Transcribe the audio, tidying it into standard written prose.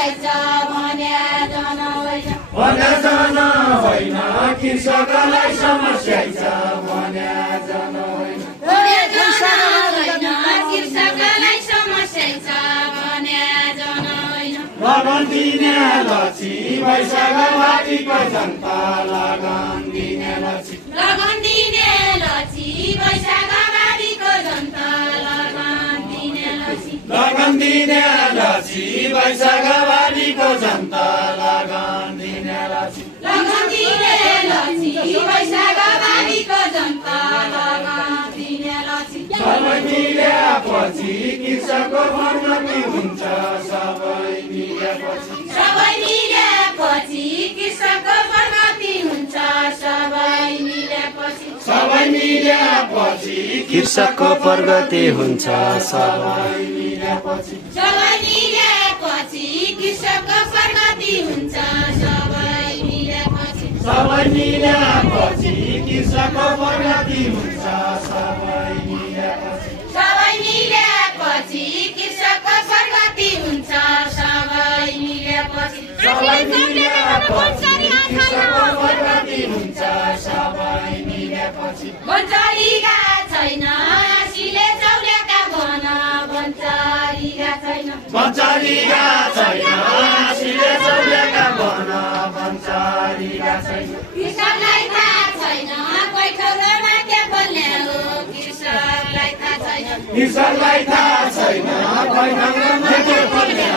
समस्याइछ भन्या जन होइन भन्या जन होइन कृषकलाई समस्याइछ भन्या जन होइन भन्या जन होइन कृषकलाई समस्याइछ भन्या जन होइन लगन दिने लक्ष्मी वैशाख भाटीको जनता लगन दिने लक्ष्मी लगन दिने लक्ष्मी वैशाख भाटीको जनता लगन दिने लक्ष्मी लगन दिने लक्ष्मी वैशाख भाटीको जनता लगन दिने लक्ष्मी लगन दिने लक्ष्मी वैशाख भाटीको जनता लगन दिने लक्ष्मी सबै मिलेपछि कृषकको उन्नति हुन्छ सबै मिलेपछि सबै मिलेपछि कृषकको प्रगति हुन्छ सबै मिलेपछि सबै मिलेपछि कृषकको प्रगति हुन्छ सबै मिलेपछि सबै मिलेपछि कृषकको प्रगति हुन्छ सबै मिलेपछि सबै मिलेपछि कृषकको प्रगति हुन्छ सबै मिलेपछि सबै मिलेपछि कृषकको प्रगति हुन्छ सबै मिलेपछि सबै मिलेपछि कृषकको प्रगति हुन्छ सबै मिलेपछि बन्चारीका छैन आशीले चौलेका भन बन्चारीका छैन बन्चारीका छैन आशीले चौलेका भन बन्चारीका छैन कृषकलाई थाहा छैन कोही ठौरमा के बोल्ने हो कृषकलाई थाहा छैन कृषकलाई थाहा छैन कोही ठाउँमा के बोल्ने